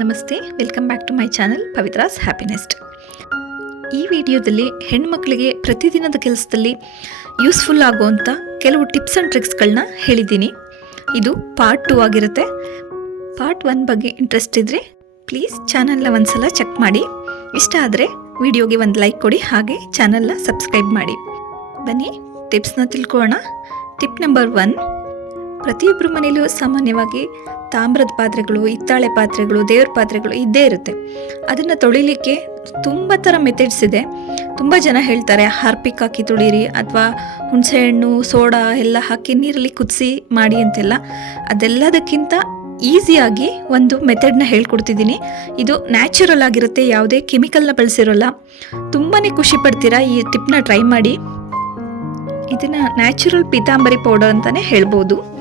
ನಮಸ್ತೆ welcome back to my channel Pavithra's happiness ಈ ವಿಡಿಯೋದಲ್ಲಿ ಹೆಣ್ಮಕ್ಳಿಗೆ ಪ್ರತಿದಿನದ ಕೆಲಸದಲ್ಲಿ ಯೂಸ್ಫುಲ್ ಆಗುವಂಥ ಕೆಲವು ಟಿಪ್ಸ್ ಆ್ಯಂಡ್ ಟ್ರಿಕ್ಸ್ಗಳನ್ನ ಹೇಳಿದ್ದೀನಿ. ಇದು ಪಾರ್ಟ್ ಟೂ ಆಗಿರುತ್ತೆ. ಪಾರ್ಟ್ ಒನ್ ಬಗ್ಗೆ ಇಂಟ್ರೆಸ್ಟ್ ಇದ್ದರೆ ಪ್ಲೀಸ್ ಚಾನಲ್ನ ಒಂದ್ಸಲ ಚೆಕ್ ಮಾಡಿ. ಇಷ್ಟ ಆದರೆ ವಿಡಿಯೋಗೆ ಒಂದು ಲೈಕ್ ಕೊಡಿ, ಹಾಗೆ ಚಾನಲ್ನ ಸಬ್ಸ್ಕ್ರೈಬ್ ಮಾಡಿ. ಬನ್ನಿ ಟಿಪ್ಸ್ನ ತಿಳ್ಕೊಳ್ಳೋಣ. ಟಿಪ್ ನಂಬರ್ ಒನ್ ಪ್ರತಿಯೊಬ್ಬರ ಮನೇಲೂ ಸಾಮಾನ್ಯವಾಗಿ ತಾಮ್ರದ ಪಾತ್ರೆಗಳು, ಹಿತ್ತಾಳೆ ಪಾತ್ರೆಗಳು, ದೇವ್ರ ಪಾತ್ರೆಗಳು ಇದ್ದೇ ಇರುತ್ತೆ. ಅದನ್ನು ತೊಳಿಲಿಕ್ಕೆ ತುಂಬ ಥರ ಮೆಥಡ್ಸ್ ಇದೆ. ತುಂಬ ಜನ ಹೇಳ್ತಾರೆ, ಹಾರ್ಪಿಕ್ ಹಾಕಿ ತೊಳೀರಿ ಅಥವಾ ಹುಣಸೆಹಣ್ಣು ಸೋಡಾ ಎಲ್ಲ ಹಾಕಿ ನೀರಲ್ಲಿ ಕುದಿಸಿ ಮಾಡಿ ಅಂತೆಲ್ಲ. ಅದೆಲ್ಲದಕ್ಕಿಂತ ಈಸಿಯಾಗಿ ಒಂದು ಮೆಥಡ್ನ ಹೇಳ್ಕೊಡ್ತಿದ್ದೀನಿ. ಇದು ನ್ಯಾಚುರಲ್ ಆಗಿರುತ್ತೆ, ಯಾವುದೇ ಕೆಮಿಕಲ್ನ ಬಳಸಿರೋಲ್ಲ. ತುಂಬಾ ಖುಷಿ ಪಡ್ತೀರಾ ಈ ಟಿಪ್ನ ಟ್ರೈ ಮಾಡಿ. ಇದನ್ನು ನ್ಯಾಚುರಲ್ ಪೀತಾಂಬರಿ ಪೌಡರ್ ಅಂತಲೇ ಹೇಳ್ಬೋದು.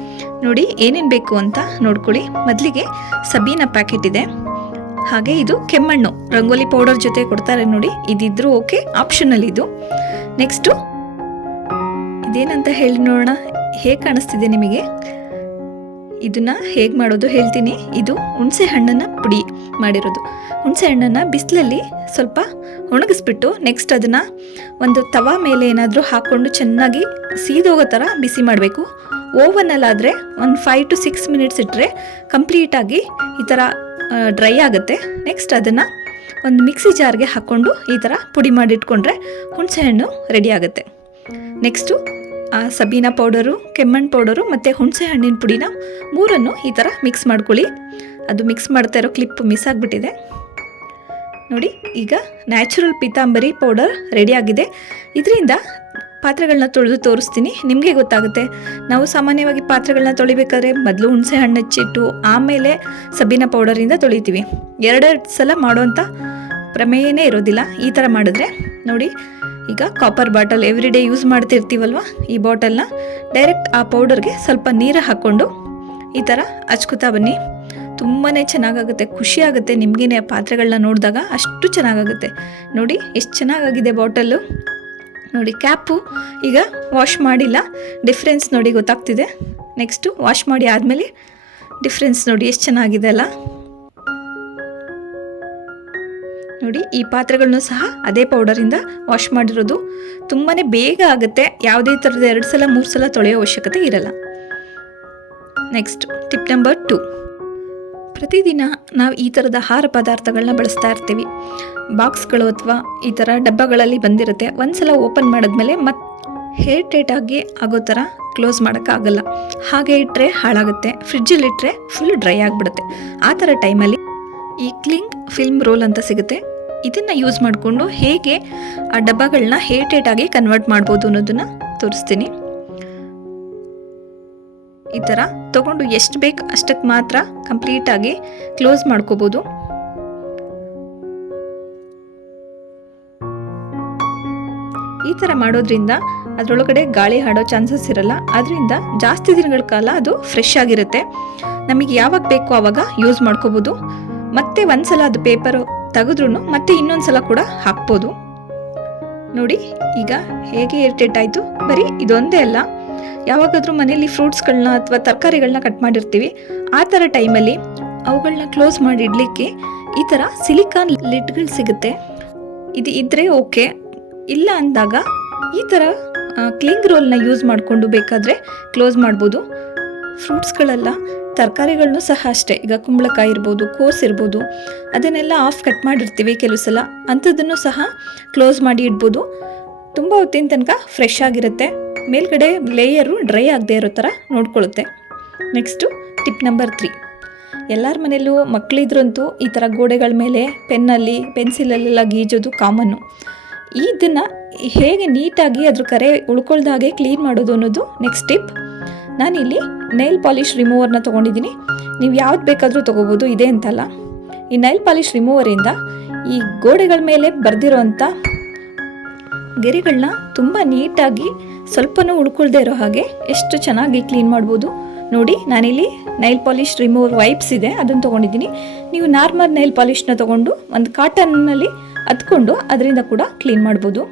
ನೋಡಿ, ಏನೇನು ಬೇಕು ಅಂತ ನೋಡ್ಕೊಳ್ಳಿ. ಮೊದಲಿಗೆ ಸಬೀನ ಪ್ಯಾಕೆಟ್ ಇದೆ. ಹಾಗೆ ಇದು ಕೆಮ್ಮಣ್ಣು, ರಂಗೋಲಿ ಪೌಡರ್ ಜೊತೆ ಕೊಡ್ತಾರೆ ನೋಡಿ. ಇದಿದ್ರು ಓಕೆ ಆಪ್ಷನಲ್ ಇದು. ನೆಕ್ಸ್ಟು ಇದೇನಂತ ಹೇಳಿ ನೋಡೋಣ. ಹೇಗೆ ಕಾಣಿಸ್ತಿದೆ ನಿಮಗೆ? ಇದನ್ನ ಹೇಗೆ ಮಾಡೋದು ಹೇಳ್ತೀನಿ. ಇದು ಹುಣಸೆ ಹಣ್ಣನ್ನು ಪುಡಿ ಮಾಡಿರೋದು. ಹುಣಸೆ ಹಣ್ಣನ್ನು ಬಿಸಿಲಲ್ಲಿ ಸ್ವಲ್ಪ ಒಣಗಿಸ್ಬಿಟ್ಟು ನೆಕ್ಸ್ಟ್ ಅದನ್ನು ಒಂದು ತವಾ ಮೇಲೆ ಏನಾದರೂ ಹಾಕ್ಕೊಂಡು ಚೆನ್ನಾಗಿ ಸೀದೋಗೋ ಥರ ಬಿಸಿ ಮಾಡಬೇಕು. ಓವನಲ್ಲಾದರೆ ಒಂದು ಫೈವ್ ಟು ಸಿಕ್ಸ್ ಮಿನಿಟ್ಸ್ ಇಟ್ಟರೆ ಕಂಪ್ಲೀಟಾಗಿ ಈ ಥರ ಡ್ರೈ ಆಗುತ್ತೆ. ನೆಕ್ಸ್ಟ್ ಅದನ್ನು ಒಂದು ಮಿಕ್ಸಿ ಜಾರ್ಗೆ ಹಾಕ್ಕೊಂಡು ಈ ಥರ ಪುಡಿ ಮಾಡಿಟ್ಕೊಂಡ್ರೆ ಹುಣಸೆಹಣ್ಣು ರೆಡಿ ಆಗುತ್ತೆ. ನೆಕ್ಸ್ಟು ಆ ಸಬೀನಾ ಪೌಡರು ಕೆಮ್ಮಣ್ಣು ಪೌಡರು ಮತ್ತು ಹುಣಸೆ ಹಣ್ಣಿನ ಪುಡಿನ ಮೂರನ್ನು ಈ ಥರ ಮಿಕ್ಸ್ ಮಾಡ್ಕೊಳ್ಳಿ. ಅದು ಮಿಕ್ಸ್ ಮಾಡ್ತಾ ಇರೋ ಕ್ಲಿಪ್ ಮಿಸ್ ಆಗಿಬಿಟ್ಟಿದೆ. ನೋಡಿ, ಈಗ ನ್ಯಾಚುರಲ್ ಪೀತಾಂಬರಿ ಪೌಡರ್ ರೆಡಿಯಾಗಿದೆ ಇದರಿಂದ ಪಾತ್ರೆಗಳನ್ನ ತೊಳೆದು ತೋರಿಸ್ತೀನಿ. ನಿಮಗೆ ಗೊತ್ತಾಗುತ್ತೆ. ನಾವು ಸಾಮಾನ್ಯವಾಗಿ ಪಾತ್ರೆಗಳನ್ನ ತೊಳಿಬೇಕಾದ್ರೆ ಮೊದಲು ಹುಣಸೆ ಹಣ್ಣು ಹಚ್ಚಿಟ್ಟು ಆಮೇಲೆ ಸಬೀನ ಪೌಡರಿಂದ ತೊಳಿತೀವಿ. ಎರಡೆರಡು ಸಲ ಮಾಡುವಂಥ ಪ್ರಮೇಯನೇ ಇರೋದಿಲ್ಲ. ಈ ಥರ ಮಾಡಿದ್ರೆ ನೋಡಿ ಈಗ copper bottle every day use ಮಾಡ್ತಿರ್ತೀವಲ್ವ? ಈ ಬಾಟಲ್ನ ಡೈರೆಕ್ಟ್ ಆ ಪೌಡರ್ಗೆ ಸ್ವಲ್ಪ ನೀರು ಹಾಕ್ಕೊಂಡು ಈ ಥರ ಹಚ್ಕೊತಾ ಬನ್ನಿ. ತುಂಬಾ ಚೆನ್ನಾಗಾಗುತ್ತೆ ಖುಷಿ ಆಗುತ್ತೆ ನಿಮಗೇನೆ ಪಾತ್ರೆಗಳನ್ನ ನೋಡಿದಾಗ, ಅಷ್ಟು ಚೆನ್ನಾಗಾಗುತ್ತೆ. ನೋಡಿ, ಎಷ್ಟು ಚೆನ್ನಾಗಾಗಿದೆ ಬಾಟಲ್ಲು ನೋಡಿ ಕ್ಯಾಪು ಈಗ ವಾಶ್ ಮಾಡಿಲ್ಲ ಡಿಫ್ರೆನ್ಸ್ ನೋಡಿ ಗೊತ್ತಾಗ್ತಿದೆ. ನೆಕ್ಸ್ಟು ವಾಶ್ ಮಾಡಿ ಆದಮೇಲೆ ಡಿಫ್ರೆನ್ಸ್ ನೋಡಿ ಎಷ್ಟು ಚೆನ್ನಾಗಿದೆ ಅಲ್ಲ. ನೋಡಿ ಈ ಪಾತ್ರೆಗಳನ್ನು ಸಹ ಅದೇ ಪೌಡರಿಂದ ವಾಶ್ ಮಾಡಿರೋದು. ತುಂಬಾ ಬೇಗ ಆಗುತ್ತೆ. ಯಾವುದೇ ಥರದ ಎರಡು ಸಲ, ಮೂರು ಸಲ ತೊಳೆಯೋ ಅವಶ್ಯಕತೆ ಇರಲ್ಲ. ನೆಕ್ಸ್ಟ್ ಟಿಪ್ ನಂಬರ್ ಟು ಪ್ರತಿದಿನ ನಾವು ಈ ಥರದ ಆಹಾರ ಪದಾರ್ಥಗಳನ್ನ ಬಳಸ್ತಾ ಇರ್ತೀವಿ. ಬಾಕ್ಸ್ಗಳು ಅಥವಾ ಈ ಥರ ಡಬ್ಬಗಳಲ್ಲಿ ಬಂದಿರುತ್ತೆ. ಒಂದ್ಸಲ ಓಪನ್ ಮಾಡಿದ್ಮೇಲೆ ಮತ್ತೆ ಹೇರ್ ಟೇಟ್ ಆಗಿ ಆಗೋ ಥರ ಕ್ಲೋಸ್ ಮಾಡೋಕ್ಕಾಗಲ್ಲ. ಹಾಗೆ ಇಟ್ಟರೆ ಹಾಳಾಗುತ್ತೆ. ಫ್ರಿಜ್ಜಲ್ಲಿ ಇಟ್ಟರೆ ಫುಲ್ ಡ್ರೈ ಆಗಿಬಿಡುತ್ತೆ. ಆ ಥರ ಟೈಮಲ್ಲಿ ಈ ಕ್ಲಿಂಗ್ ಫಿಲ್ಮ್ ರೋಲ್ ಅಂತ ಸಿಗುತ್ತೆ. ಇದನ್ನು ಯೂಸ್ ಮಾಡಿಕೊಂಡು ಹೇಗೆ ಆ ಡಬ್ಬಗಳನ್ನ ಹೇಟ್ ಟೇಟ್ ಆಗಿ ಕನ್ವರ್ಟ್ ಮಾಡ್ಬೋದು ಅನ್ನೋದನ್ನು ತೋರಿಸ್ತೀನಿ. ಈ ಥರ ತಗೊಂಡು ಎಷ್ಟು ಬೇಕು ಅಷ್ಟಕ್ಕೆ ಮಾತ್ರ ಕಂಪ್ಲೀಟಾಗಿ ಕ್ಲೋಸ್ ಮಾಡ್ಕೋಬೋದು. ಈ ಥರ ಮಾಡೋದ್ರಿಂದ ಅದರೊಳಗಡೆ ಗಾಳಿ ಹಾಡೋ ಚಾನ್ಸಸ್ ಇರಲ್ಲ. ಅದರಿಂದ ಜಾಸ್ತಿ ದಿನಗಳ ಕಾಲ ಅದು ಫ್ರೆಶ್ ಆಗಿರುತ್ತೆ. ನಮಗೆ ಯಾವಾಗ ಬೇಕೋ ಆವಾಗ ಯೂಸ್ ಮಾಡ್ಕೋಬೋದು. ಮತ್ತೆ ಒಂದ್ಸಲ ಅದು ಪೇಪರು ತೆಗೆದ್ರೂ ಮತ್ತೆ ಇನ್ನೊಂದು ಸಲ ಕೂಡ ಹಾಕ್ಬೋದು. ನೋಡಿ, ಈಗ ಹೇಗೆ ಇರಿಟೇಟ್ ಆಯಿತು? ಬರೀ ಇದೊಂದೇ ಅಲ್ಲ. ಯಾವಾಗಾದರೂ ಮನೇಲಿ ಫ್ರೂಟ್ಸ್ಗಳನ್ನ ಅಥವಾ ತರಕಾರಿಗಳನ್ನ ಕಟ್ ಮಾಡಿರ್ತೀವಿ. ಆ ಥರ ಟೈಮಲ್ಲಿ ಅವುಗಳನ್ನ ಕ್ಲೋಸ್ ಮಾಡಿ ಇಡಲಿಕ್ಕೆ ಈ ಥರ ಸಿಲಿಕಾನ್ ಲಿಡ್ಗಳು ಸಿಗುತ್ತೆ. ಇದು ಇದ್ದರೆ ಓಕೆ. ಇಲ್ಲ ಅಂದಾಗ ಈ ಥರ ಕ್ಲಿಂಗ್ ರೋಲ್ನ ಯೂಸ್ ಮಾಡಿಕೊಂಡು ಬೇಕಾದರೆ ಕ್ಲೋಸ್ ಮಾಡ್ಬೋದು. ಫ್ರೂಟ್ಸ್ಗಳೆಲ್ಲ. ತರಕಾರಿಗಳನ್ನು ಸಹ ಅಷ್ಟೇ. ಈಗ ಕುಂಬಳಕಾಯಿ ಇರ್ಬೋದು, ಕೋಸ್ ಇರ್ಬೋದು, ಅದನ್ನೆಲ್ಲ ಆಫ್ ಕಟ್ ಮಾಡಿರ್ತೀವಿ ಕೆಲವು ಸಲ ಅಂಥದ್ದನ್ನು ಸಹ ಕ್ಲೋಸ್ ಮಾಡಿ ಇಡ್ಬೋದು. ತುಂಬ ಹೊತ್ತಿನ ತನಕ ಫ್ರೆಶ್ ಆಗಿರುತ್ತೆ. ಮೇಲ್ಗಡೆ ಲೇಯರು ಡ್ರೈ ಆಗದೆ ಇರೋ ಥರ ನೋಡ್ಕೊಳ್ಳುತ್ತೆ. ನೆಕ್ಸ್ಟು ಟಿಪ್ ನಂಬರ್ ತ್ರೀ ಎಲ್ಲರ ಮನೆಯಲ್ಲೂ ಮಕ್ಕಳಿದ್ರಂತೂ ಈ ಥರ ಗೋಡೆಗಳ ಮೇಲೆ ಪೆನ್ನಲ್ಲಿ, ಪೆನ್ಸಿಲಲ್ಲೆಲ್ಲ ಗೀಜೋದು ಕಾಮನ್ನು. ಇದನ್ನು ಹೇಗೆ ನೀಟಾಗಿ ಅದ್ರ ಕರೆ ಉಳ್ಕೊಳ್ದಾಗೆ ಕ್ಲೀನ್ ಮಾಡೋದು ಅನ್ನೋದು ನೆಕ್ಸ್ಟ್ ಟಿಪ್ ನಾನಿಲ್ಲಿ ನೈಲ್ ಪಾಲಿಷ್ ರಿಮೂವರ್ನ ತೊಗೊಂಡಿದ್ದೀನಿ. ನೀವು ಯಾವ್ದು ಬೇಕಾದರೂ ತೊಗೋಬೋದು, ಇದೆ ಅಂತಲ್ಲ. ಈ ನೈಲ್ ಪಾಲಿಷ್ ರಿಮೂವರಿಂದ ಈ ಗೋಡೆಗಳ ಮೇಲೆ ಬರೆದಿರೋಂಥ ಗೆರೆಗಳನ್ನ ತುಂಬ ನೀಟಾಗಿ ಸ್ವಲ್ಪನೂ ಉಳ್ಕೊಳ್ದೇ ಇರೋ ಹಾಗೆ ಎಷ್ಟು ಚೆನ್ನಾಗಿ ಕ್ಲೀನ್ ಮಾಡ್ಬೋದು. ನೋಡಿ, ನಾನಿಲ್ಲಿ ನೈಲ್ ಪಾಲಿಷ್ ರಿಮೂವರ್ ವೈಪ್ಸ್ ಇದೆ ಅದನ್ನು ತೊಗೊಂಡಿದ್ದೀನಿ. ನೀವು ನಾರ್ಮಲ್ ನೈಲ್ ಪಾಲಿಷ್ನ ತೊಗೊಂಡು ಒಂದು ಕಾಟನ್ನಲ್ಲಿ ಹತ್ಕೊಂಡು ಅದರಿಂದ ಕೂಡ ಕ್ಲೀನ್ ಮಾಡ್ಬೋದು.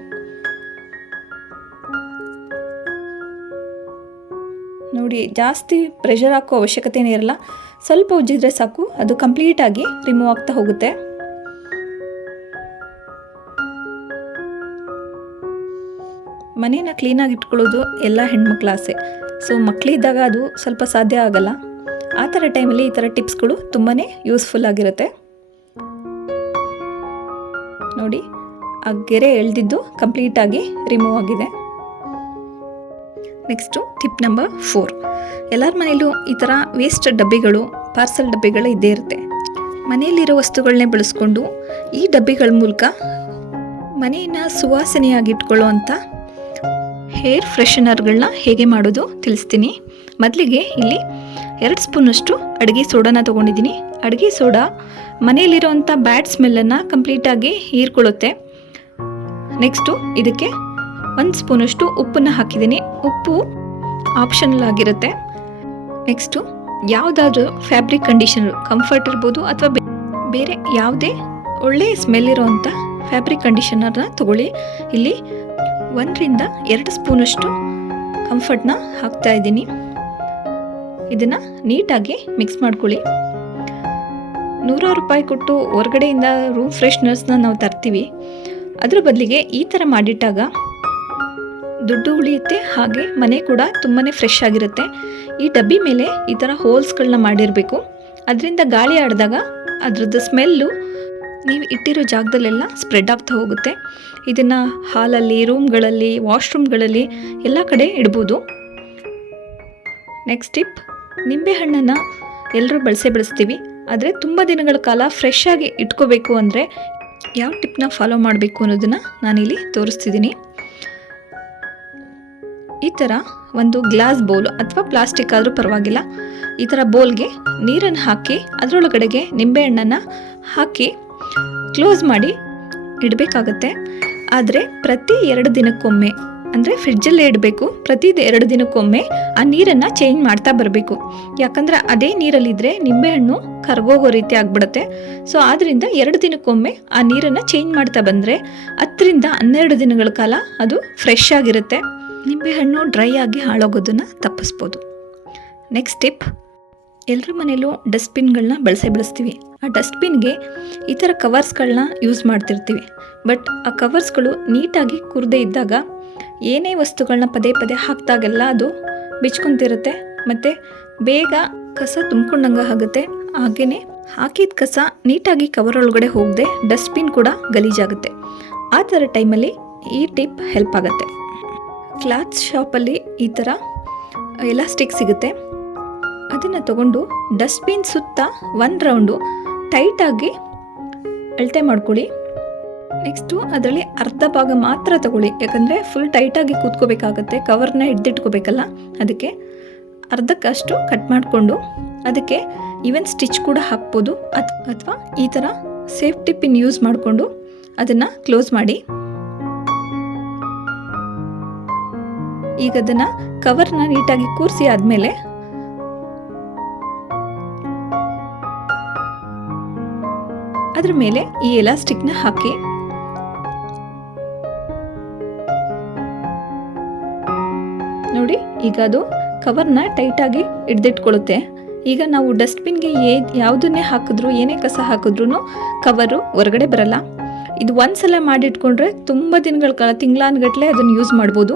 ನೋಡಿ, ಜಾಸ್ತಿ ಪ್ರೆಷರ್ ಹಾಕೋ ಅವಶ್ಯಕತೆನೇ ಇರಲ್ಲ. ಸ್ವಲ್ಪ ಉಜ್ಜಿದ್ರೆ ಸಾಕು, ಅದು ಕಂಪ್ಲೀಟಾಗಿ ರಿಮೂವ್ ಆಗ್ತಾ ಹೋಗುತ್ತೆ. ಮನೇನ ಕ್ಲೀನಾಗಿ ಇಟ್ಕೊಳ್ಳೋದು ಎಲ್ಲ ಹೆಣ್ಮಕ್ಳ ಆಸೆ. ಸೊ ಮಕ್ಕಳಿದ್ದಾಗ ಅದು ಸ್ವಲ್ಪ ಸಾಧ್ಯ ಆಗಲ್ಲ. ಆ ಥರ ಟೈಮಲ್ಲಿ ಈ ಥರ ಟಿಪ್ಸ್ಗಳು ತುಂಬಾ ಯೂಸ್ಫುಲ್ ಆಗಿರುತ್ತೆ. ನೋಡಿ, ಆ ಗೆರೆ ಎಳೆದಿದ್ದು ಕಂಪ್ಲೀಟಾಗಿ ರಿಮೂವ್ ಆಗಿದೆ. ನೆಕ್ಸ್ಟು ಟಿಪ್ ನಂಬರ್ ಫೋರ್ ಎಲ್ಲರ ಮನೆಯಲ್ಲೂ ಈ ಥರ ವೇಸ್ಟ್ ಡಬ್ಬಿಗಳು ಪಾರ್ಸಲ್ ಡಬ್ಬಿಗಳು ಇದ್ದೇ ಇರುತ್ತೆ. ಮನೆಯಲ್ಲಿರೋ ವಸ್ತುಗಳನ್ನೇ ಬಳಸ್ಕೊಂಡು ಈ ಡಬ್ಬಿಗಳ ಮೂಲಕ ಮನೆಯನ್ನು ಸುವಾಸನೆಯಾಗಿಟ್ಕೊಳ್ಳುವಂಥ ಹೇರ್ ಫ್ರೆಶನರ್ಗಳನ್ನ ಹೇಗೆ ಮಾಡೋದು ತಿಳಿಸ್ತೀನಿ. ಮೊದಲಿಗೆ ಇಲ್ಲಿ ಎರಡು ಸ್ಪೂನಷ್ಟು ಅಡುಗೆ ಸೋಡಾನ ತೊಗೊಂಡಿದ್ದೀನಿ. ಅಡುಗೆ ಸೋಡಾ ಮನೆಯಲ್ಲಿರುವಂಥ ಬ್ಯಾಡ್ ಸ್ಮೆಲ್ಲನ್ನು ಕಂಪ್ಲೀಟಾಗಿ ಹೀರ್ಕೊಳ್ಳುತ್ತೆ. ನೆಕ್ಸ್ಟು ಇದಕ್ಕೆ ಒಂದು ಸ್ಪೂನಷ್ಟು ಉಪ್ಪನ್ನು ಹಾಕಿದ್ದೀನಿ. ಉಪ್ಪು ಆಪ್ಷನಲ್ ಆಗಿರುತ್ತೆ. ನೆಕ್ಸ್ಟು ಯಾವುದಾದ್ರೂ ಫ್ಯಾಬ್ರಿಕ್ ಕಂಡೀಷನರ್ ಕಂಫರ್ಟ್ ಇರ್ಬೋದು ಅಥವಾ ಬೇರೆ ಯಾವುದೇ ಒಳ್ಳೆಯ ಸ್ಮೆಲ್ ಇರೋವಂಥ ಫ್ಯಾಬ್ರಿಕ್ ಕಂಡೀಷನರ್ನ ತಗೊಳ್ಳಿ. ಇಲ್ಲಿ ಒಂದರಿಂದ ಎರಡು ಸ್ಪೂನಷ್ಟು ಕಂಫರ್ಟ್ನ ಹಾಕ್ತಾ ಇದ್ದೀನಿ. ಇದನ್ನು ನೀಟಾಗಿ ಮಿಕ್ಸ್ ಮಾಡ್ಕೊಳ್ಳಿ. ನೂರಾರು ರೂಪಾಯಿ ಕೊಟ್ಟು ಹೊರಗಡೆಯಿಂದ ರೂಮ್ ಫ್ರೆಶ್ನರ್ಸ್ನ ನಾವು ತರ್ತೀವಿ. ಅದರ ಬದಲಿಗೆ ಈ ಥರ ಮಾಡಿಟ್ಟಾಗ ದುಡ್ಡು ಉಳಿಯುತ್ತೆ, ಹಾಗೆ ಮನೆ ಕೂಡ ತುಂಬಾ ಫ್ರೆಶ್ ಆಗಿರುತ್ತೆ. ಈ ಡಬ್ಬಿ ಮೇಲೆ ಈ ಥರ ಹೋಲ್ಸ್ಗಳನ್ನ ಮಾಡಿರಬೇಕು. ಅದರಿಂದ ಗಾಳಿ ಆಡಿದಾಗ ಅದರದ್ದು ಸ್ಮೆಲ್ಲು ನೀವು ಇಟ್ಟಿರೋ ಜಾಗದಲ್ಲೆಲ್ಲ ಸ್ಪ್ರೆಡ್ ಆಗ್ತಾ ಹೋಗುತ್ತೆ. ಇದನ್ನು ಹಾಲಲ್ಲಿ ರೂಮ್ಗಳಲ್ಲಿ ವಾಶ್ರೂಮ್ಗಳಲ್ಲಿ ಎಲ್ಲ ಕಡೆ ಇಡ್ಬೋದು. ನೆಕ್ಸ್ಟ್ ಟಿಪ್ ನಿಂಬೆಹಣ್ಣನ್ನು ಎಲ್ಲರೂ ಬಳಸೇ ಬಳಸ್ತೀವಿ. ಆದರೆ ತುಂಬ ದಿನಗಳ ಕಾಲ ಫ್ರೆಶ್ ಆಗಿ ಇಟ್ಕೋಬೇಕು ಅಂದರೆ ಯಾವ ಟಿಪ್ನ ಫಾಲೋ ಮಾಡಬೇಕು ಅನ್ನೋದನ್ನು ನಾನಿಲ್ಲಿ ತೋರಿಸ್ತಿದ್ದೀನಿ. ಈ ಥರ ಒಂದು ಗ್ಲಾಸ್ ಬೌಲ್ ಅಥವಾ ಪ್ಲಾಸ್ಟಿಕ್ ಆದರೂ ಪರವಾಗಿಲ್ಲ. ಈ ಥರ ಬೌಲ್ಗೆ ನೀರನ್ನು ಹಾಕಿ ಅದರೊಳಗಡೆಗೆ ನಿಂಬೆಹಣ್ಣನ್ನು ಹಾಕಿ ಕ್ಲೋಸ್ ಮಾಡಿ ಇಡಬೇಕಾಗತ್ತೆ. ಆದರೆ ಪ್ರತಿ ಎರಡು ದಿನಕ್ಕೊಮ್ಮೆ, ಅಂದರೆ ಫ್ರಿಡ್ಜಲ್ಲೇ ಇಡಬೇಕು. ಪ್ರತಿ ಎರಡು ದಿನಕ್ಕೊಮ್ಮೆ ಆ ನೀರನ್ನು ಚೇಂಜ್ ಮಾಡ್ತಾ ಬರಬೇಕು. ಯಾಕಂದರೆ ಅದೇ ನೀರಲ್ಲಿದ್ದರೆ ನಿಂಬೆಹಣ್ಣು ಕರಗೋಗೋ ರೀತಿ ಆಗ್ಬಿಡುತ್ತೆ. ಸೊ ಆದ್ದರಿಂದ ಎರಡು ದಿನಕ್ಕೊಮ್ಮೆ ಆ ನೀರನ್ನು ಚೇಂಜ್ ಮಾಡ್ತಾ ಬಂದರೆ ಹತ್ತರಿಂದ ಹನ್ನೆರಡು ದಿನಗಳ ಕಾಲ ಅದು ಫ್ರೆಶ್ ಆಗಿರುತ್ತೆ. ನಿಂಬೆಹಣ್ಣು ಡ್ರೈ ಆಗಿ ಹಾಳಾಗೋದನ್ನು ತಪ್ಪಿಸ್ಬೋದು. ನೆಕ್ಸ್ಟ್ ಟಿಪ್ ಎಲ್ಲರ ಮನೇಲೂ ಡಸ್ಟ್ಬಿನ್ಗಳನ್ನ ಬಳಸೇ ಬಳಸ್ತೀವಿ. ಆ ಡಸ್ಟ್ಬಿನ್ಗೆ ಈ ಥರ ಕವರ್ಸ್ಗಳನ್ನ ಯೂಸ್ ಮಾಡ್ತಿರ್ತೀವಿ. ಬಟ್ ಆ ಕವರ್ಸ್ಗಳು ನೀಟಾಗಿ ಕುರ್ದೇ ಇದ್ದಾಗ ಏನೇ ವಸ್ತುಗಳನ್ನ ಪದೇ ಪದೇ ಹಾಕಿದಾಗೆಲ್ಲ ಅದು ಬಿಚ್ಕೊಂತಿರುತ್ತೆ. ಮತ್ತು ಬೇಗ ಕಸ ತುಂಬ್ಕೊಂಡಂಗೆ ಆಗುತ್ತೆ. ಹಾಗೇ ಹಾಕಿದ ಕಸ ನೀಟಾಗಿ ಕವರ್ ಒಳಗಡೆ ಹೋಗದೆ ಡಸ್ಟ್ಬಿನ್ ಕೂಡ ಗಲೀಜಾಗುತ್ತೆ. ಆ ಥರ ಟೈಮಲ್ಲಿ ಈ ಟಿಪ್ ಹೆಲ್ಪ್ ಆಗುತ್ತೆ. ಕ್ಲಾತ್ ಶಾಪಲ್ಲಿ ಈ ಥರ ಎಲಾಸ್ಟಿಕ್ ಸಿಗುತ್ತೆ. ಅದನ್ನು ತಗೊಂಡು ಡಸ್ಟ್ಬಿನ್ ಸುತ್ತ ಒನ್ ರೌಂಡು ಟೈಟಾಗಿ ಅಳತೆ ಮಾಡ್ಕೊಳ್ಳಿ. ನೆಕ್ಸ್ಟು ಅದರಲ್ಲಿ ಅರ್ಧ ಭಾಗ ಮಾತ್ರ ತಗೊಳ್ಳಿ. ಯಾಕಂದರೆ ಫುಲ್ ಟೈಟಾಗಿ ಕೂತ್ಕೋಬೇಕಾಗತ್ತೆ, ಕವರ್ನ ಹಿಡ್ದಿಟ್ಕೋಬೇಕಲ್ಲ, ಅದಕ್ಕೆ ಅರ್ಧಕ್ಕಷ್ಟು ಕಟ್ ಮಾಡಿಕೊಂಡು ಅದಕ್ಕೆ ಈವನ್ ಸ್ಟಿಚ್ ಕೂಡ ಹಾಕ್ಬೋದು. ಅಥ್ ಅಥವಾ ಈ ಥರ ಸೇಫ್ಟಿ ಪಿನ್ ಯೂಸ್ ಮಾಡಿಕೊಂಡು ಅದನ್ನು ಕ್ಲೋಸ್ ಮಾಡಿ. ಈಗ ಅದನ್ನು ಕವರ್ನ ನೀಟಾಗಿ ಕೂರಿಸಿ ಆದಮೇಲೆ ಅದ್ರ ಮೇಲೆ ಈ ಎಲಾಸ್ಟಿಕ್ನ ಹಾಕಿ. ನೋಡಿ, ಈಗ ಅದು ಕವರ್ನ ಟೈಟಾಗಿ ಹಿಡ್ದಿಟ್ಕೊಳ್ಳುತ್ತೆ ಈಗ ನಾವು ಡಸ್ಟ್ಬಿನ್ಗೆ ಏ ಯಾವುದನ್ನೇ ಹಾಕಿದ್ರು, ಏನೇ ಕಸ ಹಾಕಿದ್ರು ಕವರು ಹೊರಗಡೆ ಬರಲ್ಲ. ಇದು ಒಂದ್ಸಲ ಮಾಡಿಟ್ಕೊಂಡ್ರೆ ತುಂಬ ದಿನಗಳ ಕಾಲ, ತಿಂಗಳಾನ್ಗಟ್ಲೆ ಅದನ್ನು ಯೂಸ್ ಮಾಡ್ಬೋದು.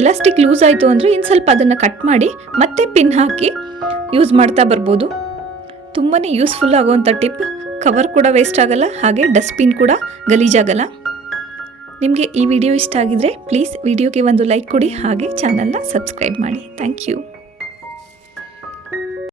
ಎಲಾಸ್ಟಿಕ್ ಲೂಸ್ ಆಯಿತು ಅಂದರೆ ಇನ್ನು ಸ್ವಲ್ಪ ಅದನ್ನು ಕಟ್ ಮಾಡಿ ಮತ್ತೆ ಪಿನ್ ಹಾಕಿ ಯೂಸ್ ಮಾಡ್ತಾ ಬರ್ಬೋದು. ತುಂಬಾ ಯೂಸ್ಫುಲ್ ಆಗುವಂಥ ಟಿಪ್. ಕವರ್ ಕೂಡ ವೇಸ್ಟ್ ಆಗಲ್ಲ, ಹಾಗೆ ಡಸ್ಟ್ಬಿನ್ ಕೂಡ ಗಲೀಜಾಗಲ್ಲ ನಿಮಗೆ ಈ ವಿಡಿಯೋ ಇಷ್ಟ ಆಗಿದ್ರೆ ಪ್ಲೀಸ್ ವಿಡಿಯೋಗೆ ಒಂದು ಲೈಕ್ ಕೊಡಿ, ಹಾಗೆ ಚಾನಲ್ನ ಸಬ್ಸ್ಕ್ರೈಬ್ ಮಾಡಿ. Thank you